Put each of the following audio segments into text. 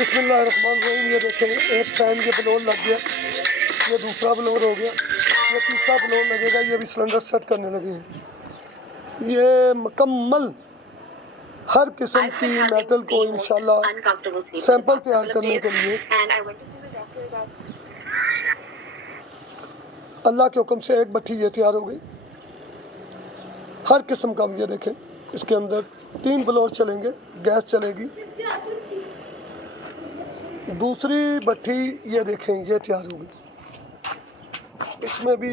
बिस्मिल्लाहिर्रहमानिर्रहीम। ये देखें, एक फैन ये ब्लोअर लग गया, ये दूसरा ब्लोअर हो गया, ये तीसरा ब्लोअर लगेगा। ये भी सिलेंडर सेट करने लगे हैं। ये मुकम्मल हर किस्म की मेटल को इंशाल्लाह सैंपल तैयार करने के लिए अल्लाह के हुक्म से एक भट्ठी ये तैयार हो गई। हर किस्म का ये देखें, इसके अंदर 3 ब्लोअर चलेंगे, गैस चलेगी। दूसरी भट्ठी ये देखें, ये तैयार हो गई। इसमें भी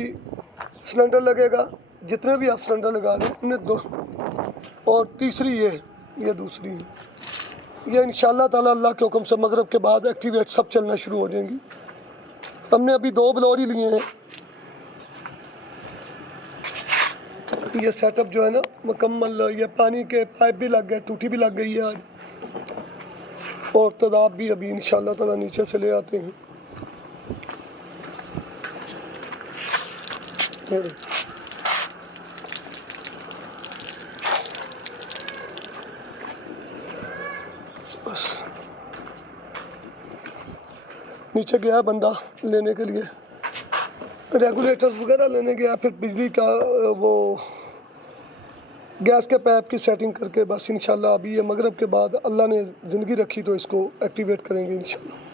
सिलेंडर लगेगा, जितने भी आप सिलेंडर लगा लें इनमें 2। और तीसरी ये दूसरी है। ये इंशाल्लाह ताला अल्लाह के हुक्म से मगरिब के बाद एक्टिवेट सब चलना शुरू हो जाएंगी। हमने अभी 2 ब्लोअर ही लिए हैं। ये सेटअप जो है ना मुकम्मल, ये पानी के पाइप भी लग गए, टूटी भी लग गई है आज, और तदाब भी अभी इंशाल्लाह ताला नीचे से ले आते हैं। बस नीचे गया बंदा लेने के लिए, रेगुलेटर्स वगैरह लेने गया, फिर बिजली का वो गैस के पाइप की सेटिंग करके बस इंशाल्लाह अभी ये मगरिब के बाद अल्लाह ने ज़िंदगी रखी तो इसको एक्टिवेट करेंगे इंशाल्लाह।